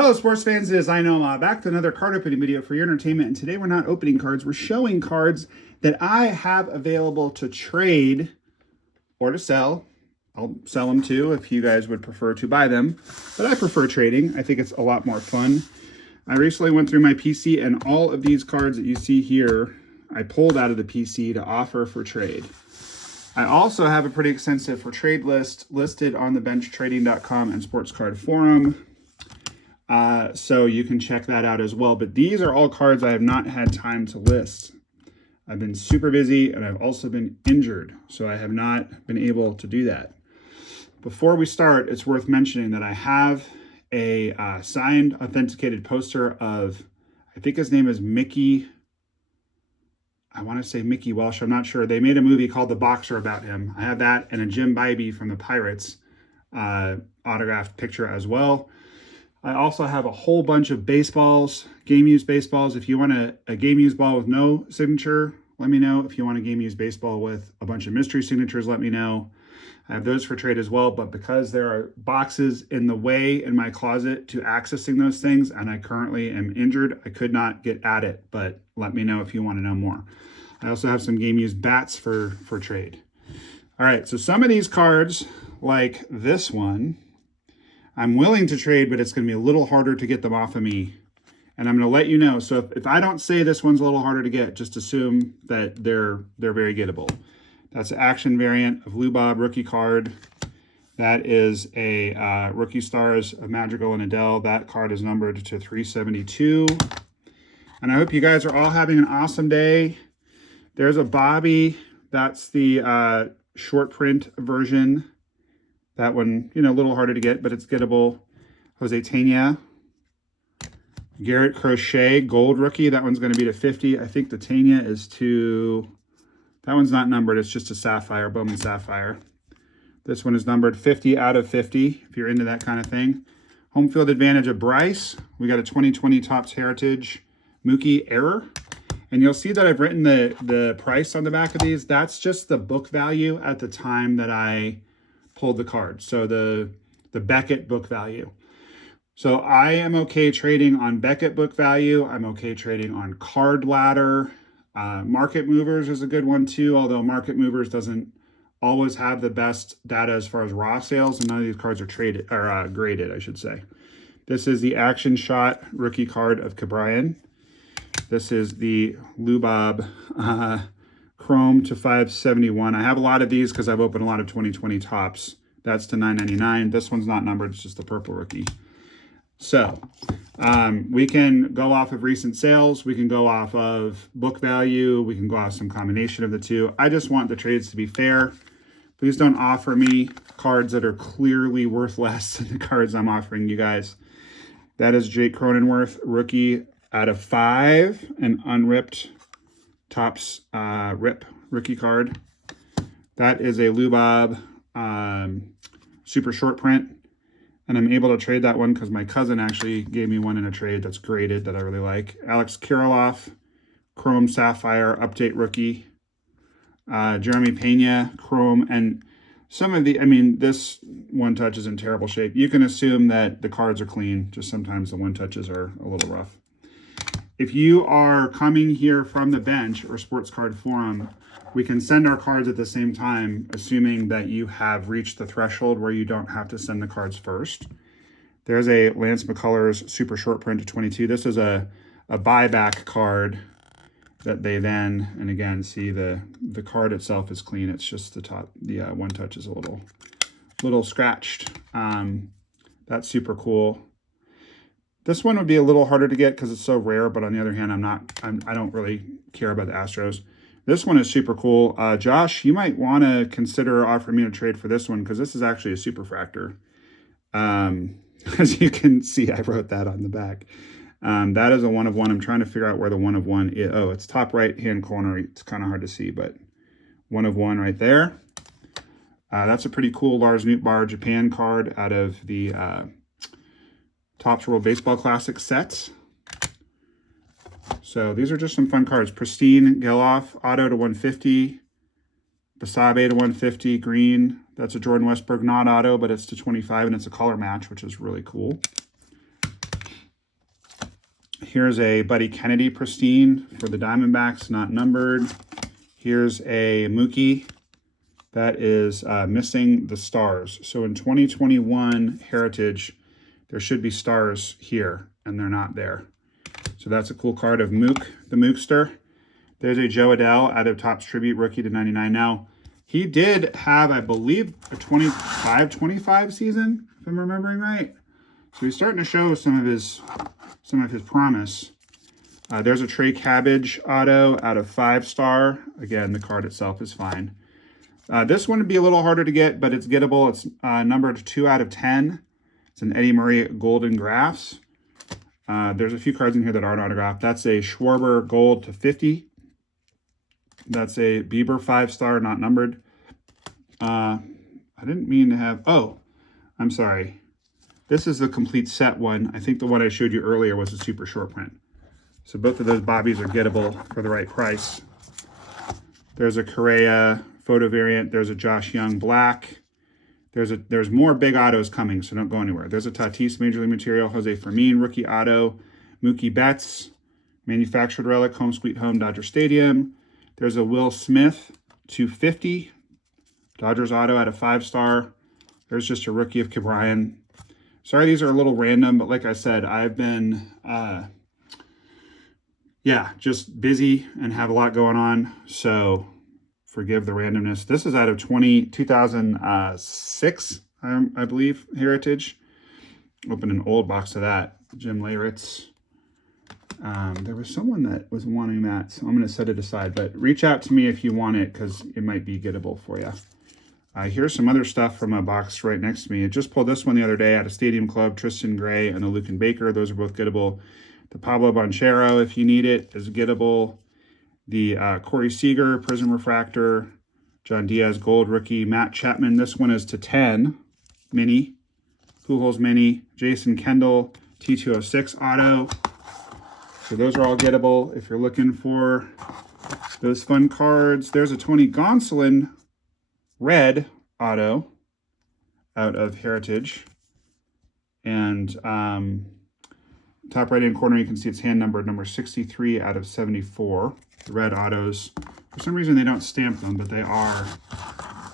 Hello sports fans, it is NomahLovesYah back to another card opening video for your entertainment, and today we're not opening cards, we're showing cards that I have available to trade or to sell. I'll sell them too if you guys would prefer to buy them, but I prefer trading. I think it's a lot more fun. I recently went through my PC and all of these cards that you see here, I pulled out of the PC to offer for trade. I also have a pretty extensive for trade list listed on the benchtrading.com and sports card forum. So you can check that out as well. But these are all cards I have not had time to list. I've been super busy and I've also been injured, so I have not been able to do that. Before we start, it's worth mentioning that I have a signed, authenticated poster of, I think his name is Mickey. I want to say Mickey Welsh. I'm not sure. They made a movie called The Boxer about him. I have that and a Jim Bybee from the Pirates autographed picture as well. I also have a whole bunch of baseballs, game-used baseballs. If you want a game-used ball with no signature, let me know. If you want a game-used baseball with a bunch of mystery signatures, let me know. I have those for trade as well, but because there are boxes in the way in my closet to accessing those things, and I currently am injured, I could not get at it, but let me know if you want to know more. I also have some game-used bats for trade. All right, so some of these cards, like this one, I'm willing to trade, but it's going to be a little harder to get them off of me. And I'm going to let you know. So if I don't say this one's a little harder to get, just assume that they're very gettable. That's an action variant of Lou Bob rookie card. That is a Rookie Stars of Madrigal and Adele. That card is numbered to 372. And I hope you guys are all having an awesome day. There's a Bobby. That's the short print version. That one, you know, a little harder to get, but it's gettable. Jose Tena. Garrett Crochet, gold rookie. That one's going to be to 50. I think the Tena is to... That one's not numbered. It's just a Sapphire, Bowman Sapphire. This one is numbered 50 out of 50, if you're into that kind of thing. Home field advantage of Bryce. We got a 2020 Topps Heritage Mookie Error. And you'll see that I've written the price on the back of these. That's just the book value at the time that I pulled the card. So the Beckett book value. So I am okay trading on Beckett book value. I'm okay trading on Card Ladder. Market Movers is a good one too, although Market Movers doesn't always have the best data as far as raw sales, and none of these cards are traded or graded, I should say. This is the Action Shot rookie card of Cabrian. This is the Lou Bob Chrome to 571. I have a lot of these because I've opened a lot of 2020 Topps. That's to 999. This one's not numbered, it's just the purple rookie. So we can go off of recent sales, we can go off of book value, we can go off some combination of the two. I just want the trades to be fair. Please don't offer me cards that are clearly worth less than the cards I'm offering you guys. That is Jake Cronenworth, rookie out of 5, an unripped Topps rip rookie card. That is a Lou Bob super short print. And I'm able to trade that one because my cousin actually gave me one in a trade that's graded that I really like. Alex Kirilloff, Chrome Sapphire, update rookie. Jeremy Pena, Chrome. And some of the, I mean, this one touch is in terrible shape. You can assume that the cards are clean. Just sometimes the one touches are a little rough. If you are coming here from the bench or Sports Card Forum, we can send our cards at the same time, assuming that you have reached the threshold where you don't have to send the cards first. There's a Lance McCullers super short print to 22. This is a buyback card that they then, and again, see the card itself is clean. It's just the top, the one touch is a little scratched. That's super cool. This one would be a little harder to get because it's so rare, but on the other hand, I don't really care about the Astros. This one is super cool. Josh, you might want to consider offering me a trade for this one because this is actually a superfractor. As you can see, I wrote that on the back. That is a 1 of 1. I'm trying to figure out where the 1 of 1 is. Oh, it's top right-hand corner. It's kind of hard to see, but 1 of 1 right there. That's a pretty cool Lars Nootbaar Japan card out of the Topps World Baseball Classic sets. So these are just some fun cards. Pristine Geloff, auto to 150. Basabe to 150, green. That's a Jordan Westburg, not auto, but it's to 25, and it's a color match, which is really cool. Here's a Buddy Kennedy Pristine for the Diamondbacks, not numbered. Here's a Mookie that is missing the stars. So in 2021 Heritage, there should be stars here, and they're not there. So that's a cool card of Mook, the Mookster. There's a Joe Adell out of Topps Tribute rookie to 99. Now, he did have, I believe, a 25 season, if I'm remembering right. So he's starting to show some of his promise. There's a Trey Cabbage auto out of 5-star. Again, the card itself is fine. This one would be a little harder to get, but it's gettable. It's numbered 2 out of 10. It's an Eddie Murray Golden Graphs. There's a few cards in here that aren't autographed. That's a Schwarber Gold to 50. That's a Bieber 5-star, not numbered. I didn't mean to have... Oh, I'm sorry. This is the complete set one. I think the one I showed you earlier was a super short print. So both of those Bobbies are gettable for the right price. There's a Correa photo variant. There's a Josh Young black. There's more big autos coming, so don't go anywhere. There's a Tatis Major League Material, Jose Fermin rookie auto, Mookie Betts, manufactured relic, Home Sweet Home, Dodger Stadium. There's a Will Smith 250, Dodgers auto at a 5-star. There's just a rookie of Ke'Bryan. Sorry, these are a little random, but like I said, I've been, just busy and have a lot going on. So forgive the randomness. This is out of 2006, I believe, Heritage. Open an old box of that. Jim Leyritz. There was someone that was wanting that, so I'm going to set it aside. But reach out to me if you want it, because it might be gettable for you. Here's some other stuff from a box right next to me. I just pulled this one the other day at a Stadium Club, Tristan Gray and the Lucan Baker. Those are both gettable. The Pablo Bonchero, if you need it, is gettable. The Corey Seager, Prism Refractor, John Diaz Gold Rookie, Matt Chapman. This one is to 10, Mini. Pujols Mini, Jason Kendall, T206 Auto. So those are all gettable if you're looking for those fun cards. There's a Tony Gonsolin Red Auto out of Heritage. And top right-hand corner, you can see it's hand numbered, number 63 out of 74. The red autos, for some reason they don't stamp them, but they are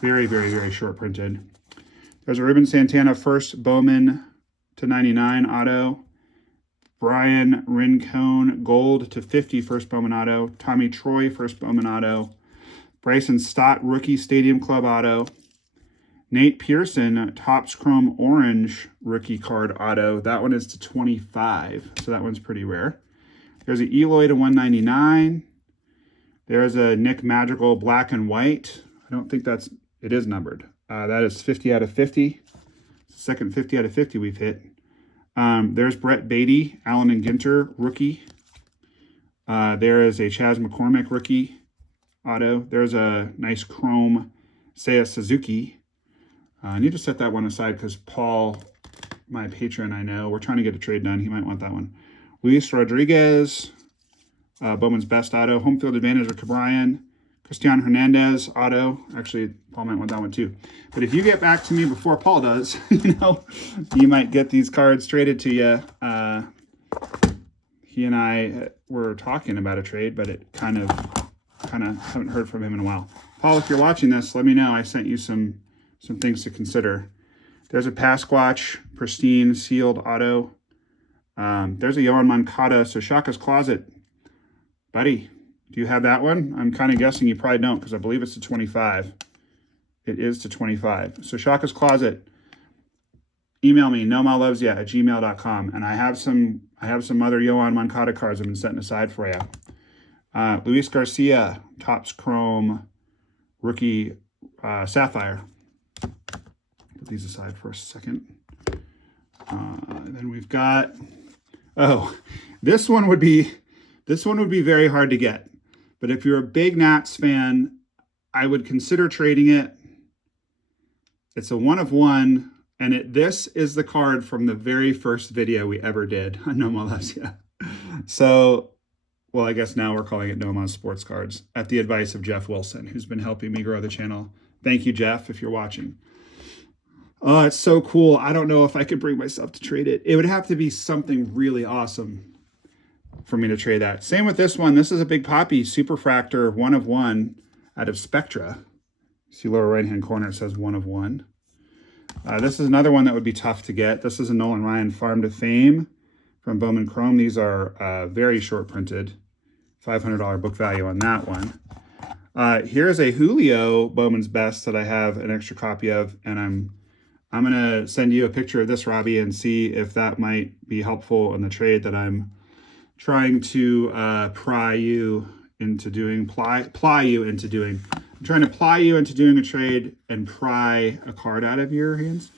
very, very, very short printed. There's a Ruben Santana first Bowman to 99 auto. Brian Rincon Gold to 50 first Bowman auto. Tommy Troy first Bowman auto. Bryson Stott rookie Stadium Club auto. Nate Pearson Topps Chrome Orange rookie card auto. That one is to 25, so that one's pretty rare. There's an Eloy to 199. There's a Nick Magical black and white. I don't think it is numbered. That is 50 out of 50. Second 50 out of 50 we've hit. There's Brett Beatty, Allen and Ginter rookie. There is a Chaz McCormick rookie auto. There's a nice chrome Seiya Suzuki. I need to set that one aside because Paul, my patron, I know, we're trying to get a trade done. He might want that one. Luis Rodriguez, Bowman's Best Auto. Home Field Advantage of Ke'Bryan. Cristian Hernandez Auto. Actually, Paul might want that one too. But if you get back to me before Paul does, you might get these cards traded to you. He and I were talking about a trade, but it kind of haven't heard from him in a while. Paul, if you're watching this, let me know. I sent you some things to consider. There's a Pasquatch pristine sealed auto. There's a Yohan Moncada, so Shaka's Closet. Buddy, do you have that one? I'm kind of guessing you probably don't because I believe it's to 25. It is to 25. So Shaka's Closet, email me, NomahLovesYah@gmail.com. And I have some other Yohan Moncada cards I've been setting aside for you. Luis Garcia, Topps Chrome rookie Sapphire. Put these aside for a second. Then we've got, this one would be very hard to get. But if you're a big Nats fan, I would consider trading it. It's a 1 of 1, and this is the card from the very first video we ever did on NomahLovesYah. So, well, I guess now we're calling it Nomah Sports Cards at the advice of Jeff Wilson, who's been helping me grow the channel. Thank you, Jeff, if you're watching. Oh, it's so cool. I don't know if I could bring myself to trade it. It would have to be something really awesome. for me to trade that. Same with this one. This is a Big Poppy Superfractor 1 of 1 out of Spectra. See lower right-hand corner, it says 1 of 1. This is another one that would be tough to get. This is a Nolan Ryan Farm to Fame from Bowman Chrome. These are very short printed. $500 book value on that one. Here's a Julio Bowman's Best that I have an extra copy of, and I'm gonna send you a picture of this, Robbie, and see if that might be helpful in the trade that I'm trying to ply you into doing I'm trying to ply you into doing a trade and pry a card out of your hands.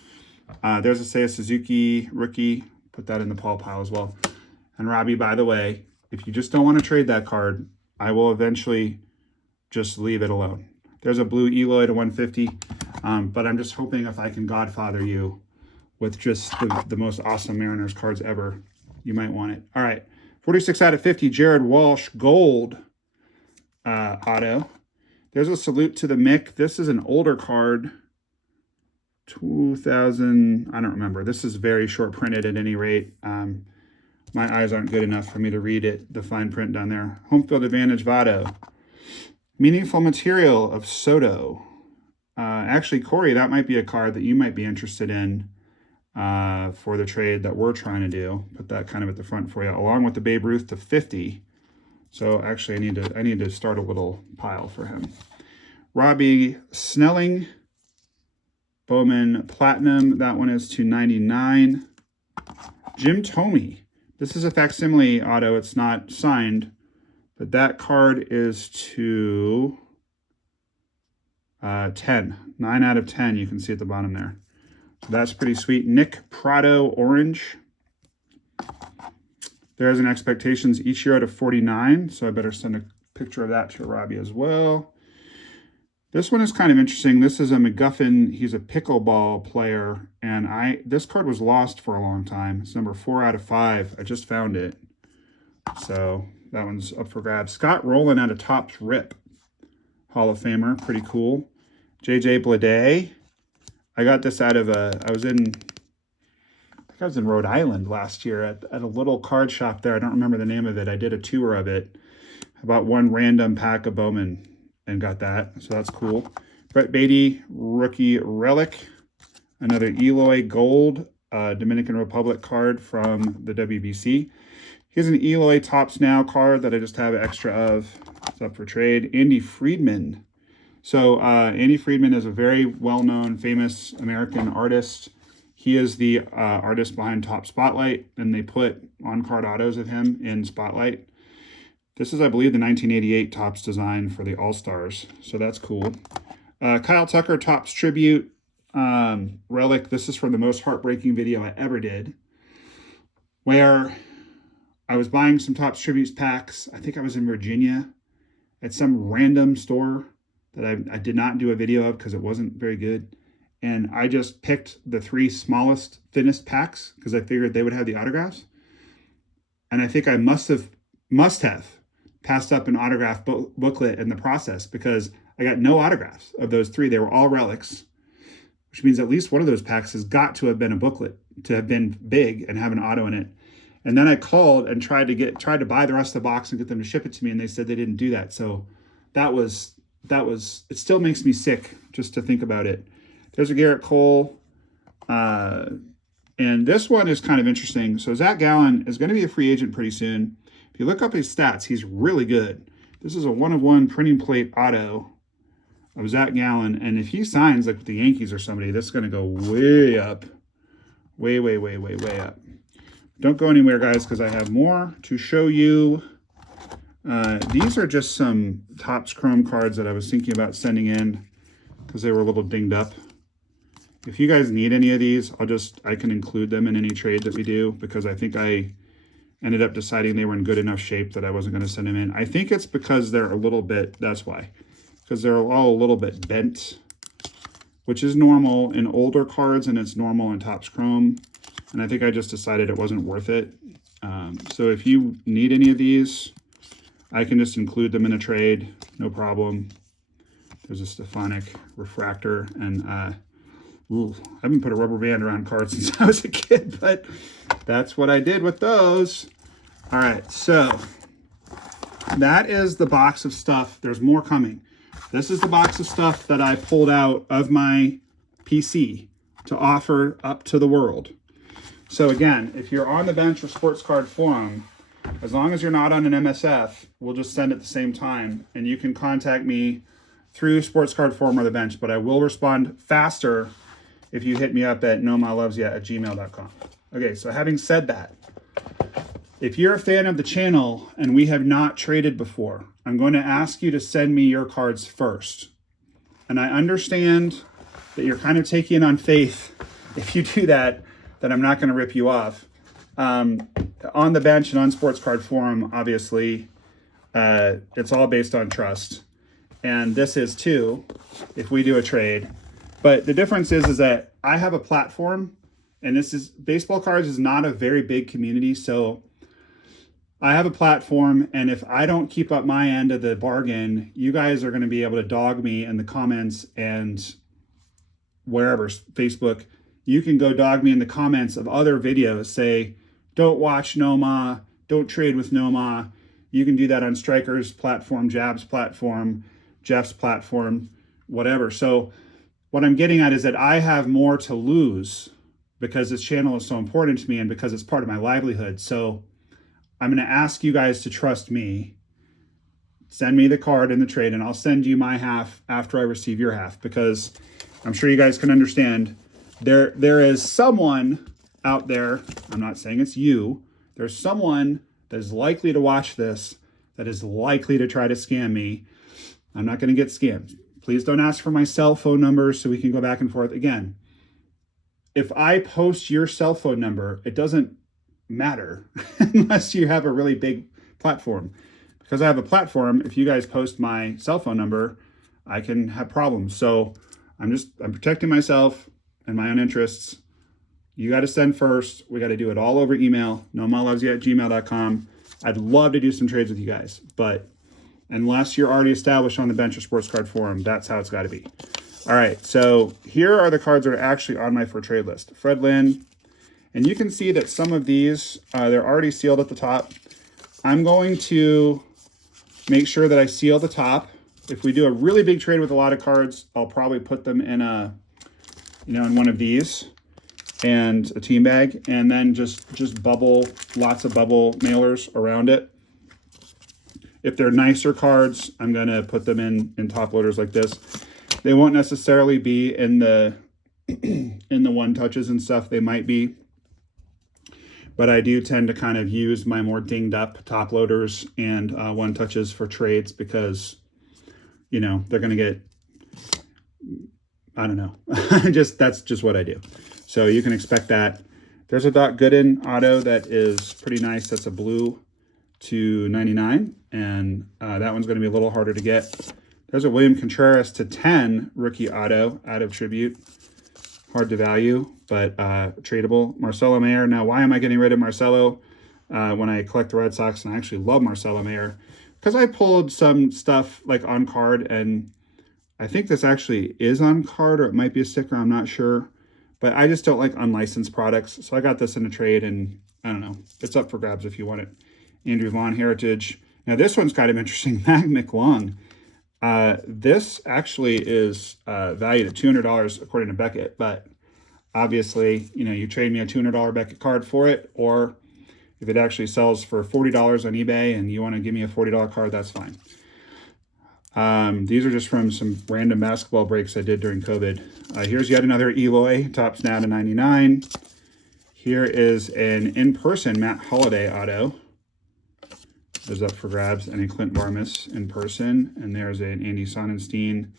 There's a Seiya Suzuki rookie. Put that in the Paul pile as well. And Robbie, by the way, if you just don't want to trade that card, I will eventually just leave it alone. There's a blue Eloy to 150, but I'm just hoping if I can Godfather you with just the most awesome Mariners cards ever, you might want it. All right, 46 out of 50, Jared Walsh Gold auto. There's a Salute to the Mick. This is an older card, 2000, I don't remember. This is very short printed at any rate. My eyes aren't good enough for me to read it, the fine print down there. Home Field Advantage Votto. Meaningful Material of Soto. Actually, Corey, that might be a card that you might be interested in for the trade that we're trying to do. Put that kind of at the front for you, along with the Babe Ruth to 50. So actually, I need to start a little pile for him. Robbie Snelling, Bowman Platinum. That one is to 99. Jim Thome. This is a facsimile auto. It's not signed, but that card is to 10. 9 out of 10. You can see at the bottom there. So that's pretty sweet. Nick Prado Orange. There's an Expectations Ichiro to 49, so I better send a picture of that to Robbie as well. This one is kind of interesting. This is a McGuffin. He's a pickleball player, and this card was lost for a long time. It's number 4 out of 5. I just found it, so that one's up for grabs. Scott Rowland out of Topps Rip, Hall of Famer, pretty cool. JJ Bleday. I got this out of I was in Rhode Island last year at a little card shop there. I don't remember the name of it. I did a tour of it. I bought one random pack of Bowman and got that, so that's cool. Brett Beatty, Rookie Relic. Another Eloy Gold, Dominican Republic card from the WBC. Here's an Eloy Topps Now card that I just have extra of. It's up for trade. Andy Friedman. So Andy Friedman is a very well-known, famous American artist. He is the artist behind Top Spotlight, and they put on-card autos of him in Spotlight. This is, I believe, the 1988 Topps design for the All-Stars, so that's cool. Kyle Tucker, Topps Tribute, Relic. This is from the most heartbreaking video I ever did, where I was buying some Topps Tributes packs. I think I was in Virginia at some random store that I did not do a video of because it wasn't very good. And I just picked the 3 smallest, thinnest packs because I figured they would have the autographs. And I think I must have passed up an autograph booklet in the process because I got no autographs of those 3. They were all relics, which means at least one of those packs has got to have been a booklet, to have been big and have an auto in it. And then I called and tried to buy the rest of the box and get them to ship it to me, and they said they didn't do that. So that was it still makes me sick just to think about it. There's a Garrett Cole, and this one is kind of interesting. So Zach Gallen is going to be a free agent pretty soon. If you look up his stats, he's really good. This is a 1-of-1 printing plate auto of Zach Gallen, and if he signs like with the Yankees or somebody, this is going to go way up, way up. Don't go anywhere, guys, because I have more to show you. These are just some Topps Chrome cards that I was thinking about sending in because they were a little dinged up. If you guys need any of these, I can include them in any trade that we do because I think I ended up deciding they were in good enough shape that I wasn't going to send them in. I think it's because they're a little bit, that's why, because they're all a little bit bent, which is normal in older cards and it's normal in Topps Chrome. And I think I just decided it wasn't worth it. So if you need any of these, I can just include them in a trade, no problem. There's a Stefanik refractor, and I haven't put a rubber band around cards since I was a kid, but that's what I did with those. All right, so that is the box of stuff. There's more coming. This is the box of stuff that I pulled out of my PC to offer up to the world. So again, if you're on the bench or sports card forum, as long as you're not on an MSF, we'll just send at the same time, and you can contact me through sports card forum or the bench, but I will respond faster if you hit me up at NomahLovesYah@gmail.com. Okay, so having said that, if you're a fan of the channel and we have not traded before, I'm going to ask you to send me your cards first. And I understand that you're kind of taking it on faith. If you do that, then I'm not going to rip you off. On the bench and on Sports Card Forum, obviously, it's all based on trust. And this is too, if we do a trade. But the difference is that I have a platform, and this is, baseball cards is not a very big community, so I have a platform, and if I don't keep up my end of the bargain, you guys are going to be able to dog me in the comments and wherever, Facebook. You can go dog me in the comments of other videos. Say, don't watch NOMAH, don't trade with NOMAH. You can do that on Striker's platform, Jab's platform, Jeff's platform, whatever. So what I'm getting at is that I have more to lose because this channel is so important to me and because it's part of my livelihood. So I'm going to ask you guys to trust me. Send me the card in the trade, and I'll send you my half after I receive your half, because I'm sure you guys can understand there is someone out there, I'm not saying it's you, there's someone that is likely to watch this that is likely to try to scam me. I'm not going to get scammed. Please don't ask for my cell phone number so we can go back and forth. Again, if I post your cell phone number, it doesn't matter unless you have a really big platform. Because I have a platform, if you guys post my cell phone number, I can have problems. So I'm protecting myself and my own interests. You got to send first. We got to do it all over email, NomahLovesYah@gmail.com. I'd love to do some trades with you guys, but unless you're already established on the bench or sports card forum, that's how it's got to be. All right, so here are the cards that are actually on my for trade list. Fred Lynn. And you can see that some of these, they're already sealed at the top. I'm going to make sure that I seal the top. If we do a really big trade with a lot of cards, I'll probably put them in in one of these and a team bag, and then just bubble, lots of bubble mailers around it. If they're nicer cards, I'm going to put them in top loaders like this. They won't necessarily be in the one touches and stuff. They might be. But I do tend to kind of use my more dinged up top loaders and one touches for trades because, they're going to get, I don't know. That's just what I do. So you can expect that. There's a Doc Gooden auto that is pretty nice. That's a blue /99. And that one's going to be a little harder to get. There's a William Contreras /10 rookie auto out of Tribute. Hard to value, but tradable. Marcelo Mayer. Now, why am I getting rid of Marcelo when I collect the Red Sox? And I actually love Marcelo Mayer because I pulled some stuff like on card, and I think this actually is on card, or it might be a sticker. I'm not sure, but I just don't like unlicensed products. So I got this in a trade, and I don't know. It's up for grabs if you want it. Andrew Vaughn Heritage. Now, this one's kind of interesting. Mag McLung. This actually is valued at $200 according to Beckett, but obviously, you trade me a $200 Beckett card for it, or if it actually sells for $40 on eBay and you want to give me a $40 card, that's fine. These are just from some random basketball breaks I did during COVID. Here's yet another Eloy, tops now to 99. Here is an in-person Matt Holliday auto. There's up for grabs, and a Clint Barmas in person, and there's an Andy Sonnenstein.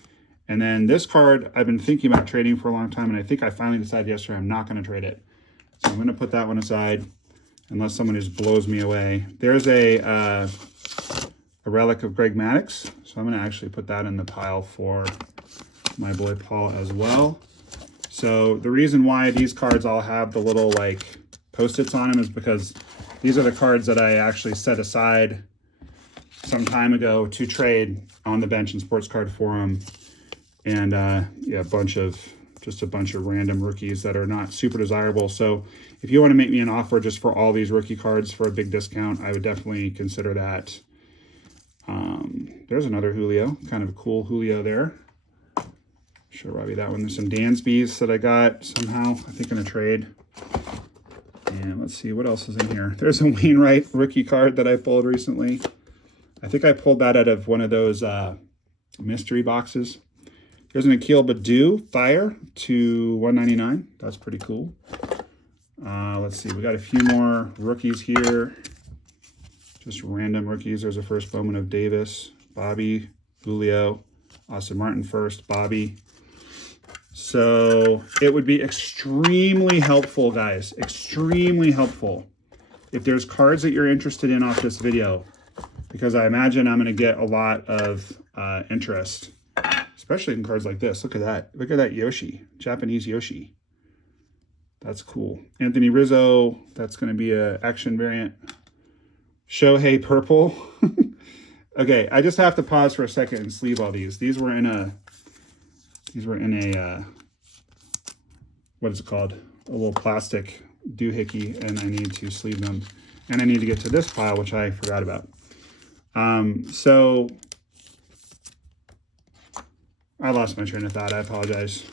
And then this card, I've been thinking about trading for a long time, and I think I finally decided yesterday I'm not going to trade it. So I'm going to put that one aside, unless someone just blows me away. There's a relic of Greg Maddux, so I'm going to actually put that in the pile for my boy Paul as well. So the reason why these cards all have the little Post-its on them is because these are the cards that I actually set aside some time ago to trade on the bench and sports card forum. And yeah, a bunch of just a bunch of random rookies that are not super desirable. So if you want to make me an offer just for all these rookie cards for a big discount, I would definitely consider that. There's another Julio, kind of a cool Julio there. Show Robbie that one. There's some Dansby's that I got somehow, I think in a trade. And let's see, what else is in here? There's a Wainwright rookie card that I pulled recently. I think I pulled that out of one of those mystery boxes. There's an Akil Baddoo Fire to 199. That's pretty cool. Let's see, we got a few more rookies here. Just random rookies. There's a first Bowman of Davis, Bobby, Julio, Austin Martin first, Bobby. So it would be extremely helpful, guys, extremely helpful if there's cards that you're interested in off this video, because I imagine I'm going to get a lot of interest, especially in cards like this. Look at that. Look at that Yoshi, Japanese Yoshi. That's cool. Anthony Rizzo, that's going to be a action variant. Shohei Purple. Okay, I just have to pause for a second and sleeve all these. These were in a what is it called? A little plastic doohickey, and I need to sleeve them. And I need to get to this pile, which I forgot about. So I lost my train of thought. I apologize.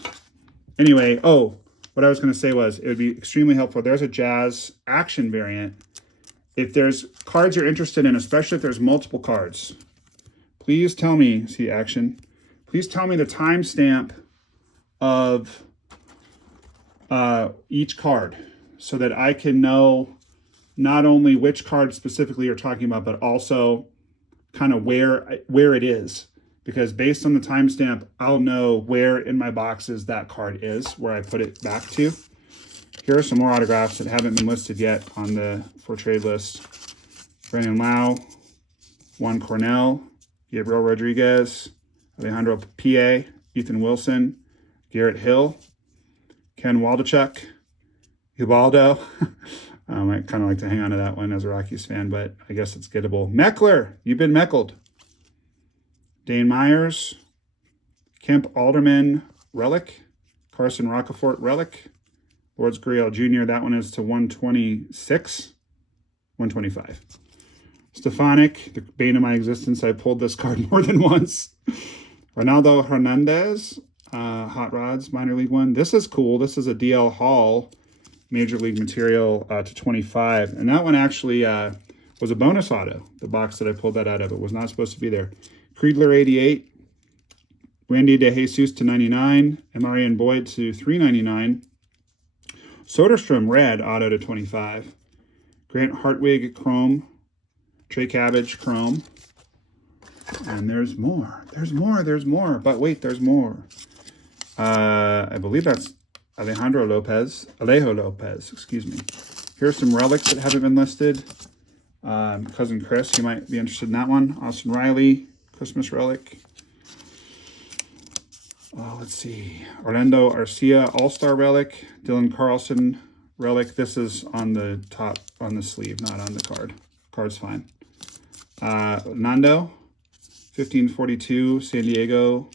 Anyway, what I was going to say was it would be extremely helpful. There's a Jazz action variant. If there's cards you're interested in, especially if there's multiple cards, please tell me, see action, please tell me the timestamp of each card so that I can know not only which card specifically you're talking about, but also kind of where it is. Because based on the timestamp, I'll know where in my boxes that card is, where I put it back to. Here are some more autographs that haven't been listed yet on the for trade list. Brandon Lau, Juan Cornell, Gabriel Rodriguez, Alejandro P.A., Ethan Wilson, Garrett Hill, Ken Waldachuk, Ubaldo. I kind of like to hang on to that one as a Rockies fan, but I guess it's gettable. Meckler, you've been meckled. Dane Myers, Kemp Alderman Relic, Carson Rockefort Relic, Lords Gurriel Jr., that one is to 126, 125. Stefanik, the bane of my existence. I pulled this card more than once. Ronaldo Hernandez, Hot Rods, minor league one. This is cool. This is a DL Hall major league material to 25. And that one actually was a bonus auto. The box that I pulled that out of, it was not supposed to be there. Creedler 88, Randy DeJesus to 99, Amarian Boyd to 399. Soderstrom red auto to 25. Grant Hartwig chrome. Trey Cabbage chrome. And there's more. There's more. But wait, there's more. I believe that's Alejo Lopez, excuse me. Here's some relics that haven't been listed. Cousin Chris, you might be interested in that one. Austin Riley, Christmas relic. Let's see. Orlando Arcia, All-Star relic. Dylan Carlson relic. This is on the top, on the sleeve, not on the card. Card's fine. Nando, 1542, San Diego.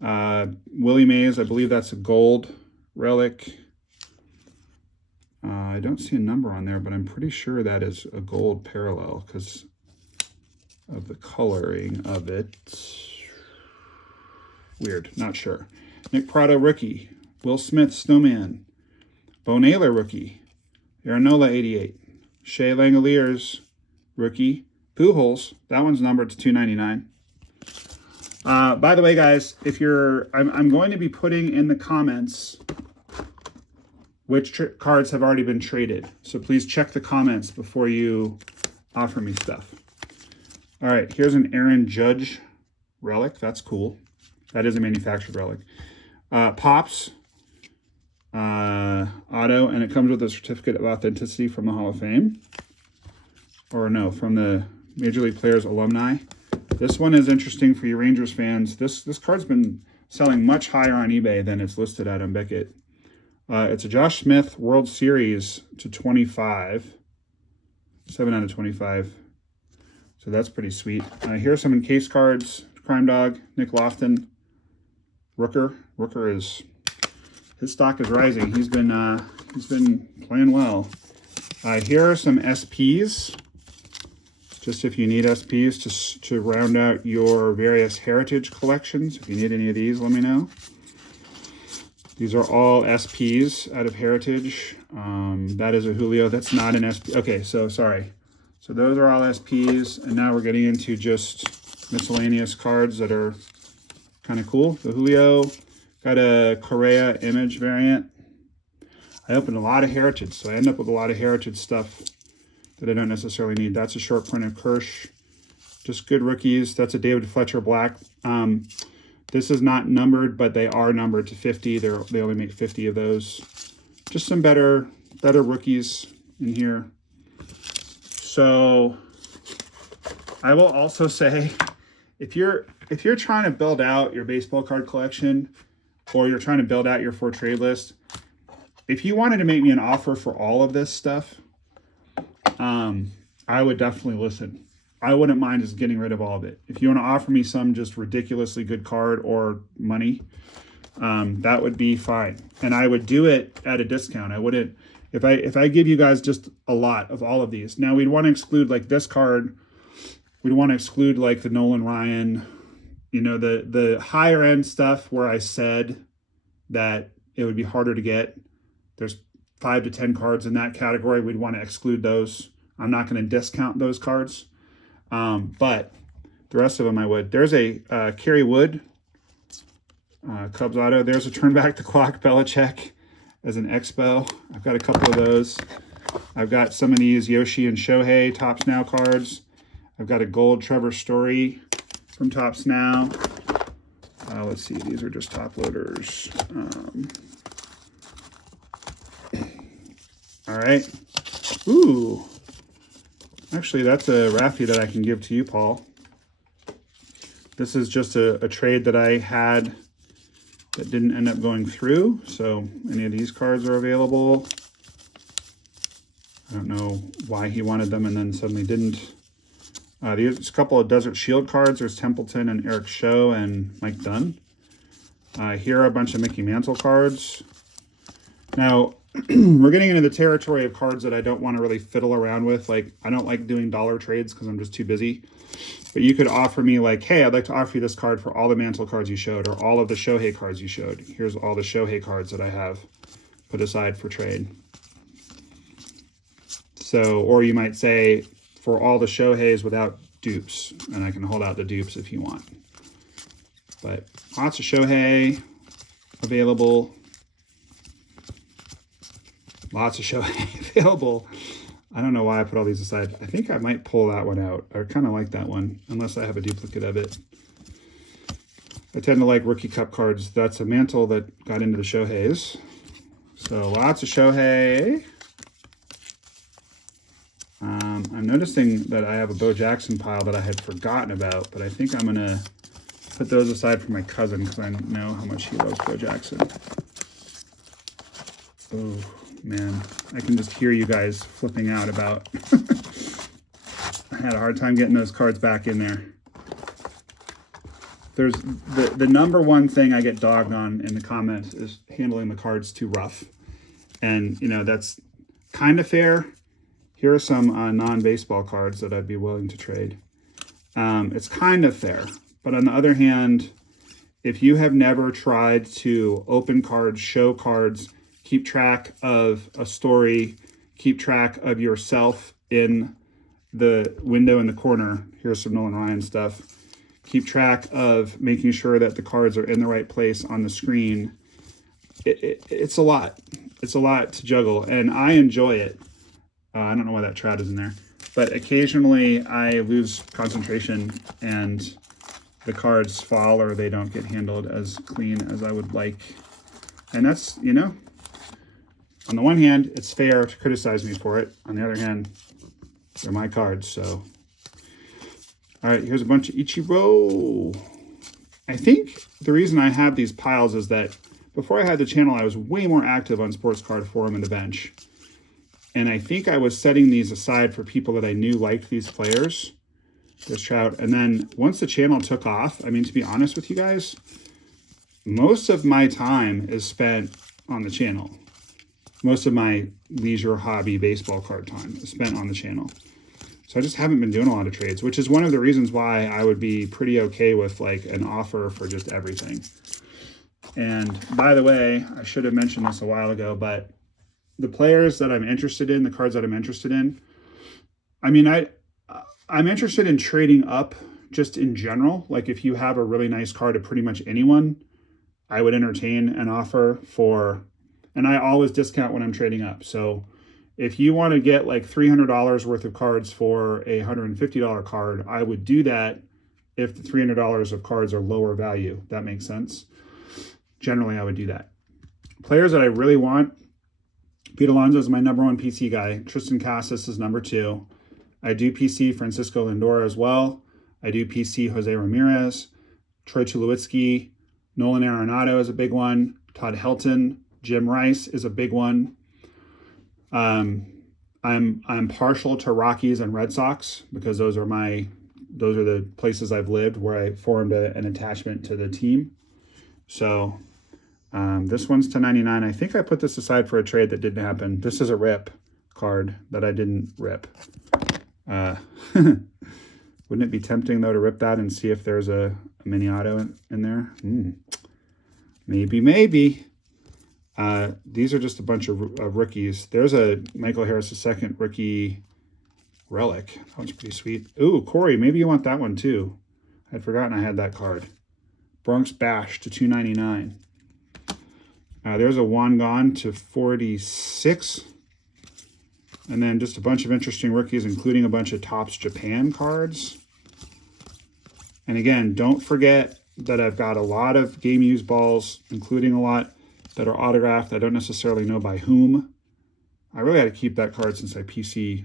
Willie Mays, I believe that's a gold relic. I don't see a number on there, but I'm pretty sure that is a gold parallel because of the coloring of it. Weird, not sure. Nick Prado rookie. Will Smith Snowman. Bo Naylor rookie. Aaronola 88. Shea Langoliers rookie. Pujols, that one's numbered to 299. By the way, guys, if you're, I'm going to be putting in the comments which cards have already been traded. So please check the comments before you offer me stuff. All right, here's an Aaron Judge relic. That's cool. That is a manufactured relic. Pops auto, and it comes with a certificate of authenticity from the Hall of Fame. Or no, from the Major League Players Alumni. This one is interesting for you Rangers fans. This card's been selling much higher on eBay than it's listed at on Beckett. It's a Josh Smith World Series to 25. 7 out of 25. So that's pretty sweet. Here's some encased cards. Crime Dog, Nick Lofton, Rooker. Rooker is his stock is rising. He's been playing well. Here are some SPs. Just if you need SPs to round out your various heritage collections. If you need any of these, let me know. These are all SPs out of heritage. That is a Julio. That's not an SP. Okay, so sorry. So those are all SPs, and now we're getting into just miscellaneous cards that are kind of cool. The Julio, got a Correa image variant. I opened a lot of heritage, so I end up with a lot of heritage stuff that I don't necessarily need. That's a short print of Kirsch. Just good rookies. That's a David Fletcher Black. This is not numbered, but they are numbered to 50. They only make 50 of those. Just some better rookies in here. So I will also say, if you're trying to build out your baseball card collection, or you're trying to build out your for trade list, if you wanted to make me an offer for all of this stuff, I would definitely listen. I wouldn't mind just getting rid of all of it. If you want to offer me some just ridiculously good card or money, that would be fine. And I would do it at a discount. I wouldn't, if I give you guys just a lot of all of these. Now we'd want to exclude like this card. We'd want to exclude like the Nolan Ryan, you know, the higher end stuff where I said that it would be harder to get. There's 5 to 10 cards in that category. We'd want to exclude those. I'm not going to discount those cards. But the rest of them I would. There's a Kerry Wood, Cubs auto. There's a Turn Back the Clock Belichick as an Expo. I've got a couple of those. I've got some of these Yoshi and Shohei Topps Now cards. I've got a gold Trevor Story from Topps Now. Let's see, these are just top loaders. All right. Ooh. Actually, that's a Raffy that I can give to you, Paul. This is just a trade that I had that didn't end up going through. So any of these cards are available. I don't know why he wanted them and then suddenly didn't. There's a couple of Desert Shield cards. There's Templeton and Eric Show and Mike Dunn. Here are a bunch of Mickey Mantle cards. Now, we're getting into the territory of cards that I don't want to really fiddle around with. Like, I don't like doing dollar trades because I'm just too busy. But you could offer me like, hey, I'd like to offer you this card for all the Mantle cards you showed, or all of the Shohei cards you showed. Here's all the Shohei cards that I have put aside for trade. So, or you might say, for all the Shoheis without dupes, and I can hold out the dupes if you want. But lots of Shohei available. Lots of Shohei available. I don't know why I put all these aside. I think I might pull that one out. I kind of like that one, unless I have a duplicate of it. I tend to like Rookie Cup cards. That's a Mantle that got into the Shoheis. So lots of Shohei. I'm noticing that I have a Bo Jackson pile that I had forgotten about, but I think I'm going to put those aside for my cousin because I know how much he loves Bo Jackson. Oh, man. I can just hear you guys flipping out about... I had a hard time getting those cards back in there. There's the number one thing I get dogged on in the comments is handling the cards too rough. And, you know, that's kind of fair. Here are some non-baseball cards that I'd be willing to trade. It's kind of fair. But on the other hand, if you have never tried to open cards, show cards, keep track of a story, keep track of yourself in the window in the corner, here's some Nolan Ryan stuff, keep track of making sure that the cards are in the right place on the screen, it's a lot. It's a lot to juggle, and I enjoy it. I don't know why that trout is in there, but occasionally I lose concentration and the cards fall or they don't get handled as clean as I would like. And that's, you know, on the one hand, it's fair to criticize me for it. On the other hand, they're my cards, so. All right, here's a bunch of Ichiro. I think the reason I have these piles is that before I had the channel, I was way more active on Sports Card Forum and the bench. And I think I was setting these aside for people that I knew liked these players, this Trout. And then once the channel took off, I mean, to be honest with you guys, most of my time is spent on the channel. Most of my leisure hobby baseball card time is spent on the channel. So I just haven't been doing a lot of trades, which is one of the reasons why I would be pretty okay with like an offer for just everything. And by the way, I should have mentioned this a while ago, but the players that I'm interested in, the cards that I'm interested in, I mean, I'm interested in trading up just in general. Like if you have a really nice card of pretty much anyone, I would entertain an offer for, and I always discount when I'm trading up. So if you want to get like $300 worth of cards for a $150 card, I would do that if the $300 of cards are lower value. That makes sense. Generally, I would do that. Players that I really want, Pete Alonso is my #1 PC guy. Tristan Casas is #2. I do PC Francisco Lindor as well. I do PC Jose Ramirez, Troy Tulowitzki, Nolan Arenado is a big one. Todd Helton, Jim Rice is a big one. I'm partial to Rockies and Red Sox because those are the places I've lived where I formed an attachment to the team. So this one's to 99. I think I put this aside for a trade that didn't happen. This is a rip card that I didn't rip. Wouldn't it be tempting though to rip that and see if there's a mini auto in there? Maybe. These are just a bunch of rookies. There's a Michael Harris II rookie relic. That one's pretty sweet. Ooh, Corey, maybe you want that one too. I'd forgotten I had that card. Bronx Bash to 299. There's a Wangan to 46. And then just a bunch of interesting rookies, including a bunch of Topps Japan cards. And again, don't forget that I've got a lot of game used balls, including a lot that are autographed. I don't necessarily know by whom. I really had to keep that card since I PC.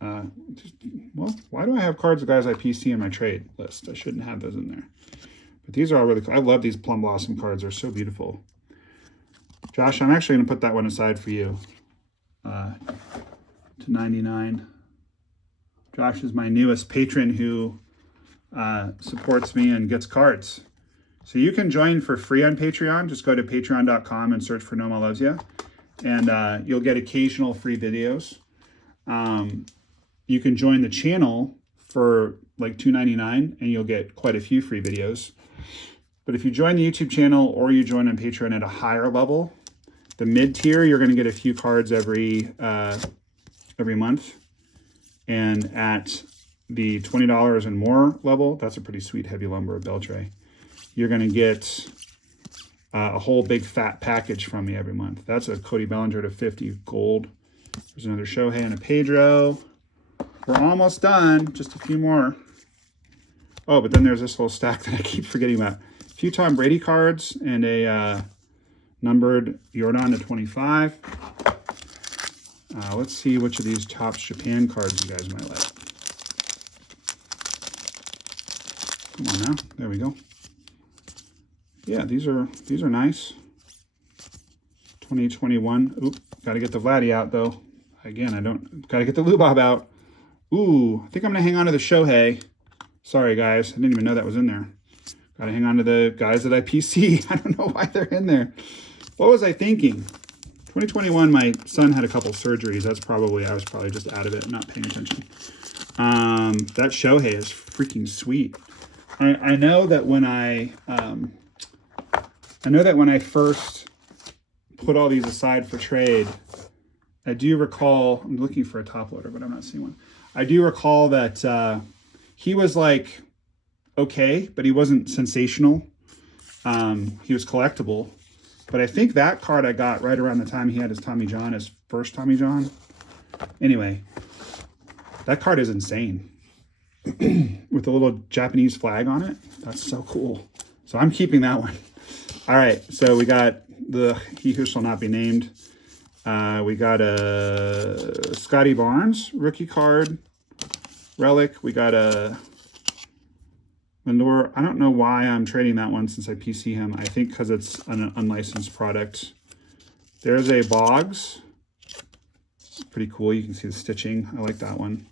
Well, why do I have cards of guys I PC in my trade list? I shouldn't have those in there. But these are all really cool. I love these Plum Blossom cards. They're so beautiful. Josh, I'm actually going to put that one aside for you. To 99. Josh is my newest patron who supports me and gets cards. So you can join for free on Patreon. Just go to patreon.com and search for NomahLovesYah, and you'll get occasional free videos. You can join the channel for like $2.99 and you'll get quite a few free videos. But if you join the YouTube channel or you join on Patreon at a higher level, the mid tier, you're going to get a few cards every month. And at the $20 and more level, that's a pretty sweet heavy lumber of Beltray. You're going to get a whole big fat package from me every month. That's a Cody Bellinger to 50 gold. There's another Shohei and a Pedro. We're almost done. Just a few more. Oh, but then there's this whole stack that I keep forgetting about. A few Tom Brady cards and a numbered Jordan to 25. Let's see which of these Topps Japan cards you guys might like. Come on now. There we go. Yeah, these are nice. 2021. Oop, gotta get the Vladdy out though. Again, gotta get the Lubob out. Ooh, I think I'm gonna hang on to the Shohei. Sorry guys, I didn't even know that was in there. Gotta hang on to the guys that I PC. I don't know why they're in there. What was I thinking? 2021, my son had a couple surgeries. I was probably just out of it, not paying attention. That Shohei is freaking sweet. I know that when I first put all these aside for trade, I do recall, I'm looking for a top loader, but I'm not seeing one. I do recall that he was like, okay, but he wasn't sensational. He was collectible. But I think that card I got right around the time he had his Tommy John, his first Tommy John. Anyway, that card is insane. With a little Japanese flag on it. That's so cool. So I'm keeping that one. All right, so we got the He Who Shall Not Be Named. We got a Scotty Barnes rookie card relic. We got a Lindor. I don't know why I'm trading that one since I PC him. I think because it's an unlicensed product. There's a Boggs. It's pretty cool. You can see the stitching. I like that one.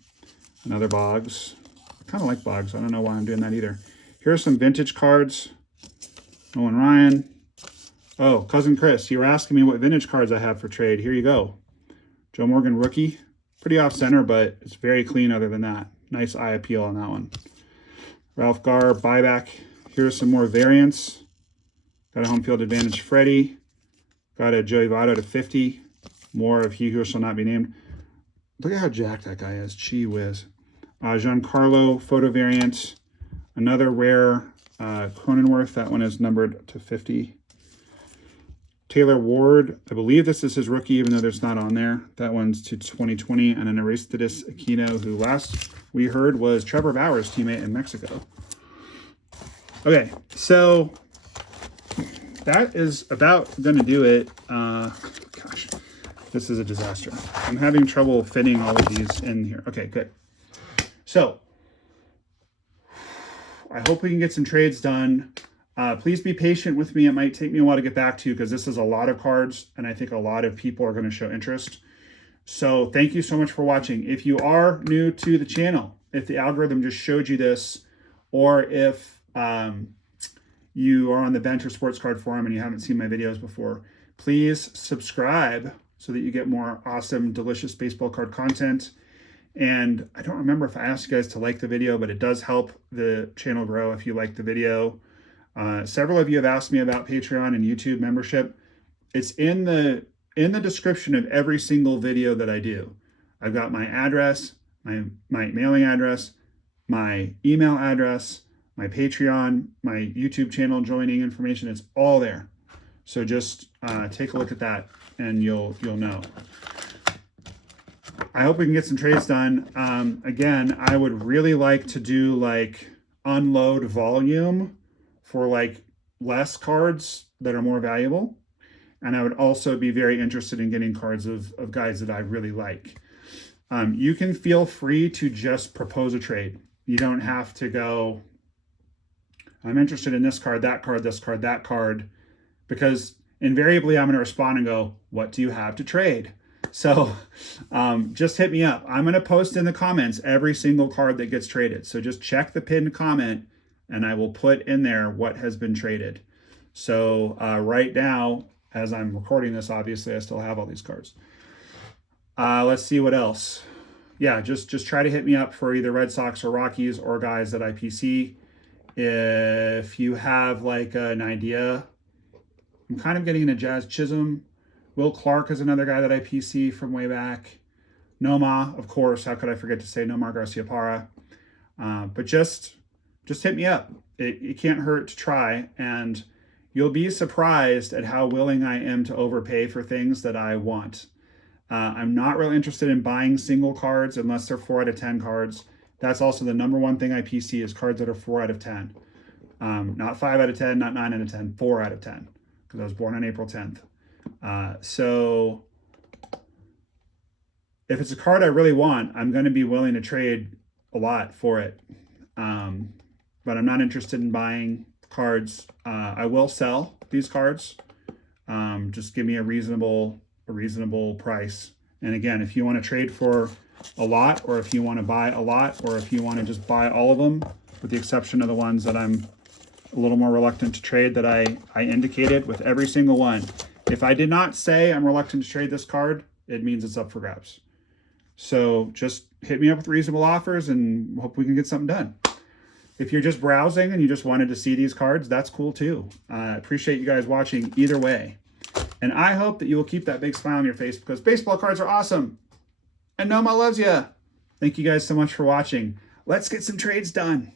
Another Boggs. I kind of like Boggs. I don't know why I'm doing that either. Here's some vintage cards. Nolan Ryan. Oh, Cousin Chris, you were asking me what vintage cards I have for trade. Here you go. Joe Morgan rookie. Pretty off center, but it's very clean other than that. Nice eye appeal on that one. Ralph Garr, buyback. Here's some more variants. Got a home field advantage Freddie. Got a Joey Votto to 50. More of He Who Shall Not Be Named. Look at how jacked that guy is. Gee whiz. Giancarlo photo variant. Another rare Cronenworth. That one is numbered to 50. Taylor Ward. I believe this is his rookie, even though there's not on there. That one's to 2020. And an Aristides Aquino, who last we heard was Trevor Bauer's teammate in Mexico. Okay, so that is about going to do it. Gosh, this is a disaster. I'm having trouble fitting all of these in here. Okay, good. So I hope we can get some trades done. Please be patient with me. It might take me a while to get back to you because this is a lot of cards, and I think a lot of people are going to show interest. So thank you so much for watching. If you are new to the channel, if the algorithm just showed you this, or if you are on the Bench or Sports Card Forum and you haven't seen my videos before, please subscribe so that you get more awesome, delicious baseball card content. And I don't remember if I asked you guys to like the video, but it does help the channel grow if you like the video. Several of you have asked me about Patreon and YouTube membership. It's in the description of every single video that I do. I've got my address, my mailing address, my email address, my Patreon, my YouTube channel joining information. It's all there. So just take a look at that and you'll know. I hope we can get some trades done. Again, I would really like to do like unload volume for like less cards that are more valuable. And I would also be very interested in getting cards of guys that I really like. You can feel free to just propose a trade. You don't have to go, I'm interested in this card, that card, this card, that card, because invariably I'm going to respond and go, what do you have to trade? So just hit me up. I'm going to post in the comments every single card that gets traded. So just check the pinned comment and I will put in there what has been traded. So right now, as I'm recording this, obviously I still have all these cards. Let's see what else. Yeah, just try to hit me up for either Red Sox or Rockies or guys at IPC. If you have like an idea, I'm kind of getting into Jazz Chisholm. Will Clark is another guy that I PC from way back. Nomah, of course. How could I forget to say Nomar Garciaparra? But just hit me up. It can't hurt to try. And you'll be surprised at how willing I am to overpay for things that I want. I'm not really interested in buying single cards unless they're 4 out of 10 cards. That's also the number one thing I PC is cards that are 4 out of 10. Not 5 out of 10, not 9 out of 10, 4 out of 10. Because I was born on April 10th. So if it's a card I really want, I'm going to be willing to trade a lot for it. But I'm not interested in buying cards. I will sell these cards. Just give me a reasonable price. And again, if you want to trade for a lot, or if you want to buy a lot, or if you want to just buy all of them, with the exception of the ones that I'm a little more reluctant to trade that I indicated with every single one. If I did not say I'm reluctant to trade this card, it means it's up for grabs. So just hit me up with reasonable offers and hope we can get something done. If you're just browsing and you just wanted to see these cards, that's cool too. I appreciate you guys watching either way. And I hope that you will keep that big smile on your face because baseball cards are awesome. And Nomah loves ya. Thank you guys so much for watching. Let's get some trades done.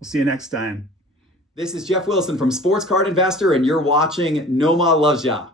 We'll see you next time. This is Jeff Wilson from Sports Card Investor, and you're watching NomahLovesYah.